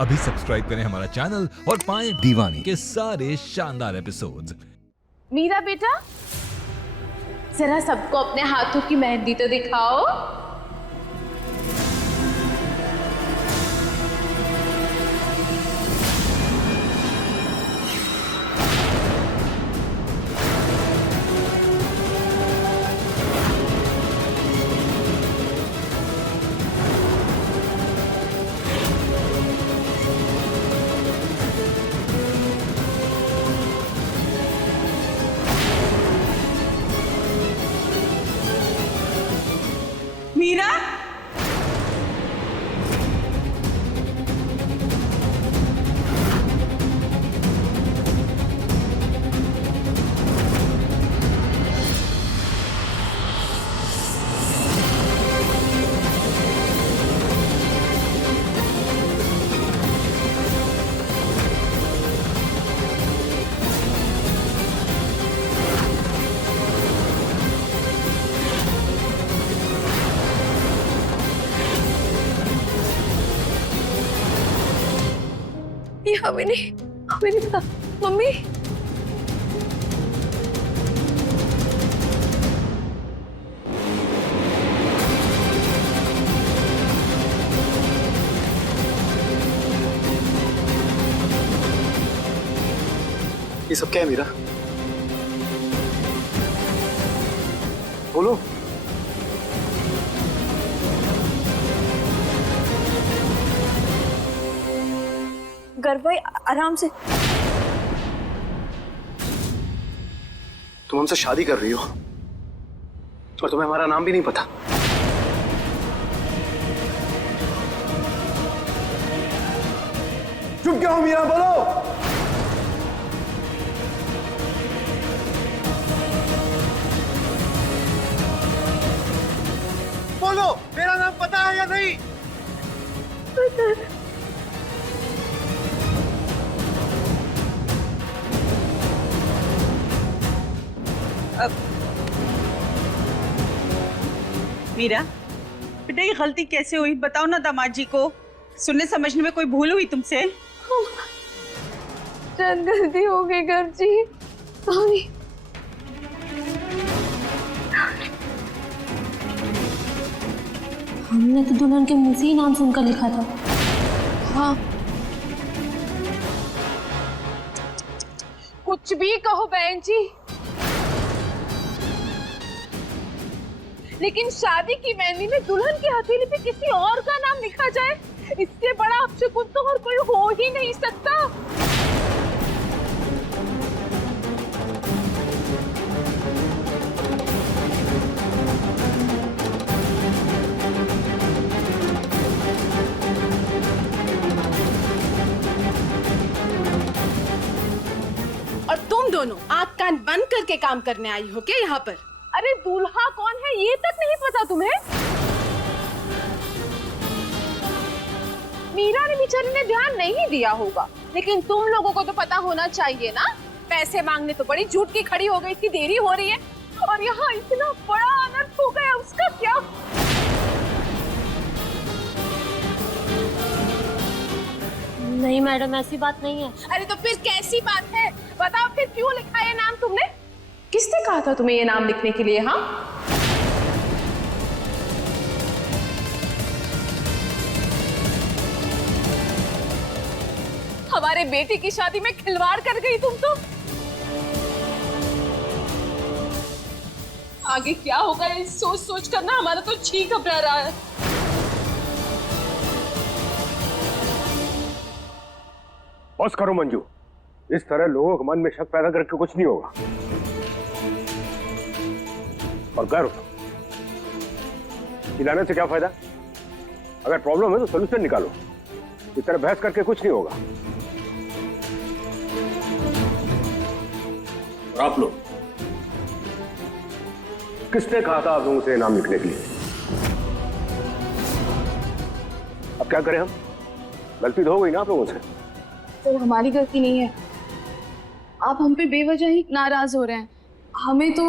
अभी सब्सक्राइब करें हमारा चैनल और पाएं दीवानी के सारे शानदार एपिसोड्स। मीरा बेटा, जरा सबको अपने हाथों की मेहंदी तो दिखाओ। मीरा, ये हमें नहीं पता। मम्मी, ये सब क्या है मीरा? बोलो। गर्व भाई आराम से। तुम हमसे शादी कर रही हो और तुम्हें हमारा नाम भी नहीं पता। चुप क्या हो मीरा, बोलो। बोलो, मेरा नाम पता है या नहीं? मीरा बेटा, ये गलती कैसे हुई बताओ ना दामाद जी को। सुनने समझने में कोई भूल हुई तुमसे? गलती हो गई गर्व जी, सॉरी। हमने तो दुल्हन के मुंह से ही नाम सुनकर लिखा था। हाँ, कुछ भी कहो बहन जी, लेकिन शादी की मेहंदी में दुल्हन की हथेली पे किसी और का नाम लिखा जाए, इससे बड़ा अपशगुन तो और कोई हो ही नहीं सकता। और तुम दोनों आंख कान बंद करके काम करने आई हो क्या यहाँ पर? अरे दूल्हा कौन है ये तक नहीं पता तुम्हें? मीरा ने बेचारी ने ध्यान नहीं दिया होगा, लेकिन तुम लोगों को तो पता होना चाहिए ना। पैसे मांगने तो बड़ी झूठ की खड़ी हो गई थी, देरी हो रही है, और यहाँ इतना बड़ा अनर्थ हो गया, उसका क्या? नहीं मैडम, ऐसी बात नहीं है। अरे तो फिर कैसी बात है? बताओ फिर क्यों लिखा ये नाम तुमने? किसने कहा था तुम्हें ये नाम लिखने के लिए? हाँ, हमारे बेटे की शादी में खिलवाड़ कर गई तुम तो। आगे क्या होगा ये सोच सोच कर ना हमारा तो जी घबरा रहा है। बस करो मंजू, इस तरह लोगों के मन में शक पैदा करके कुछ नहीं होगा। और गर्व खिलाने से क्या फायदा? अगर प्रॉब्लम है तो सोल्यूशन निकालो, इस तरह बहस करके कुछ नहीं होगा। और आप लोग, किसने कहा था आप लोगों से नाम लिखने के लिए? अब क्या करें हम? गलती तो हो गई ना आप लोगों से। सर, हमारी गलती नहीं है, आप हम पे बेवजह ही नाराज हो रहे हैं। हमें तो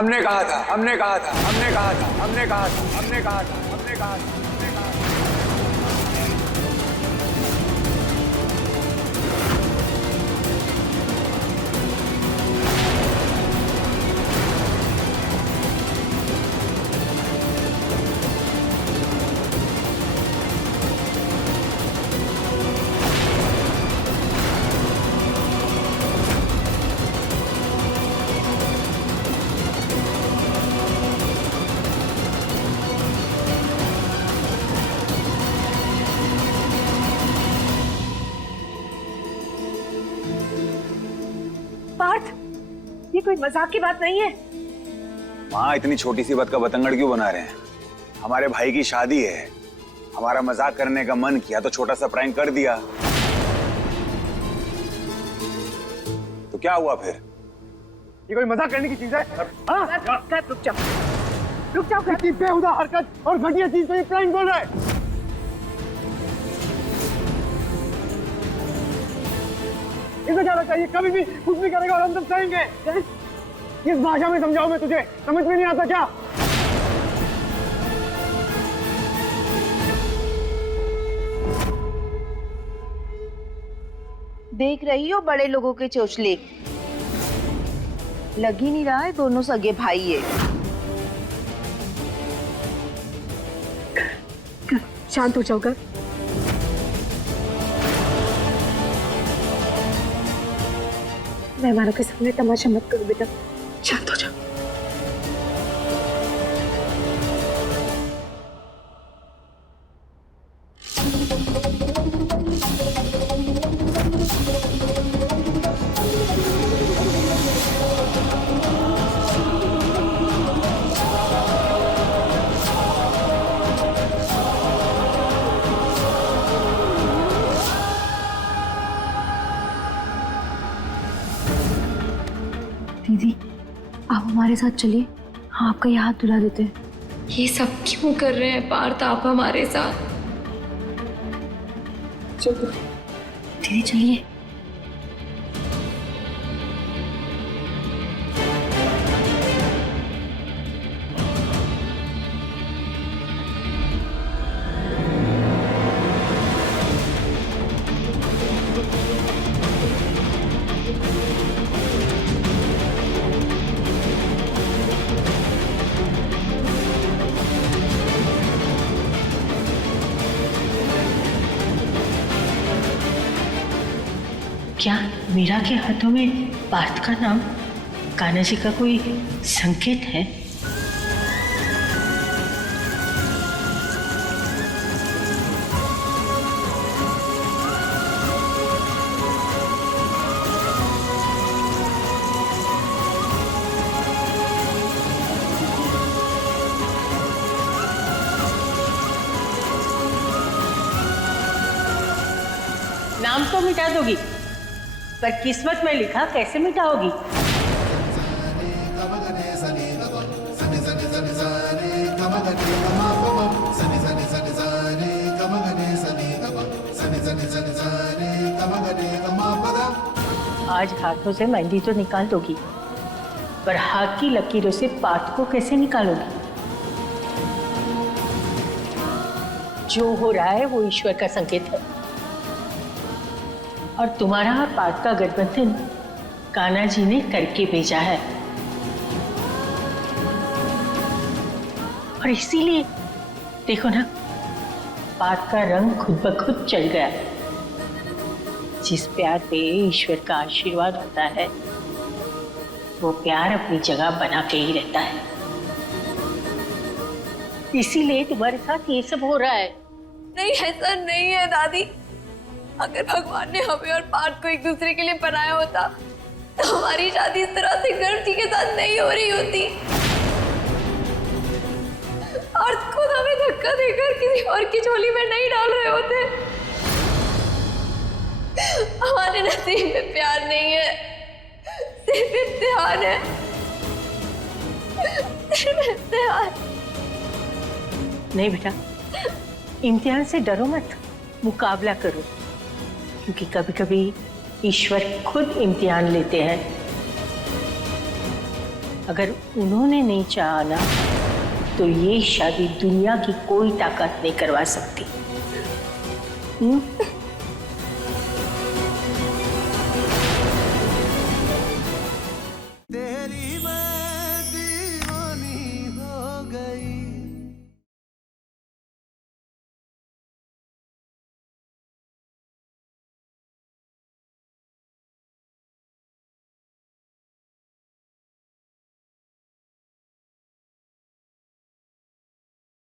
हमने कहा था, हमने कहा था, हमने कहा था, हमने कहा था, हमने कहा था, हमने कहा था, हमने कहा था। पार्थ, ये कोई मजाक की बात नहीं है। माँ, इतनी छोटी सी बात का बतंगड़ क्यों बना रहे हैं? हमारे भाई की शादी है, हमारा मजाक करने का मन किया तो छोटा सा प्रैंक कर दिया। तो क्या हुआ फिर? ये कोई मजाक करने की चीज है? रुक जाओ, रुक जाओ। इतनी बेहुदा हरकत और घटिया चीज को ये प्रैंक बोल रहा है। इसे क्या लगता है ये कभी भी कुछ भी करेगा और हम सब सहेंगे? किस भाषा में समझाऊं मैं तुझे? समझ में नहीं आता क्या? देख रही हो बड़े लोगों के चोचले, लग ही नहीं रहा है दोनों सगे भाई है। शांत हो जाओ। मेहमानों के सामने तमाशा मत करो बेटा, शांत हो जाओ। दीदी, आप हमारे साथ चलिए, हाँ आपका ये हाथ धुला देते हैं। ये सब क्यों कर रहे हैं पार्थ आप हमारे साथ? चलो दीदी चलिए। क्या मीरा के हाथों में पार्थ का नाम कान्हा जी का कोई संकेत है? नाम तो मिटा दोगी, पर किस्मत में लिखा कैसे मिटाओगी? आज हाथों से मेहंदी तो निकाल दोगी, पर हाथ की लकीरों से पार्थ को कैसे निकालोगी? जो हो रहा है वो ईश्वर का संकेत है, और तुम्हारा पार्थ का गठबंधन कान्हा जी ने करके भेजा है, और इसीलिए देखो ना, पार्थ का रंग खुद ब खुद चढ़ गया। जिस प्यार पे ईश्वर का आशीर्वाद होता है, वो प्यार अपनी जगह बना के ही रहता है। इसीलिए तुम्हारे साथ ये सब हो रहा है। नहीं, ऐसा नहीं है दादी। अगर भगवान ने हमें और पार्थ को एक दूसरे के लिए बनाया होता तो हमारी शादी इस तरह से गर्व जी के साथ नहीं हो रही होती। पार्थ खुद हमें धक्का देकर किसी और की झोली में नहीं डाल रहे होते। हमारे नसीब में प्यार नहीं है, सिर्फ इम्तिहान है, सिर्फ इम्तिहान। नहीं बेटा, इम्तिहान से डरो मत, मुकाबला करो, क्योंकि कभी कभी ईश्वर खुद इम्तिहान लेते हैं। अगर उन्होंने नहीं चाहा ना तो ये शादी दुनिया की कोई ताकत नहीं करवा सकती।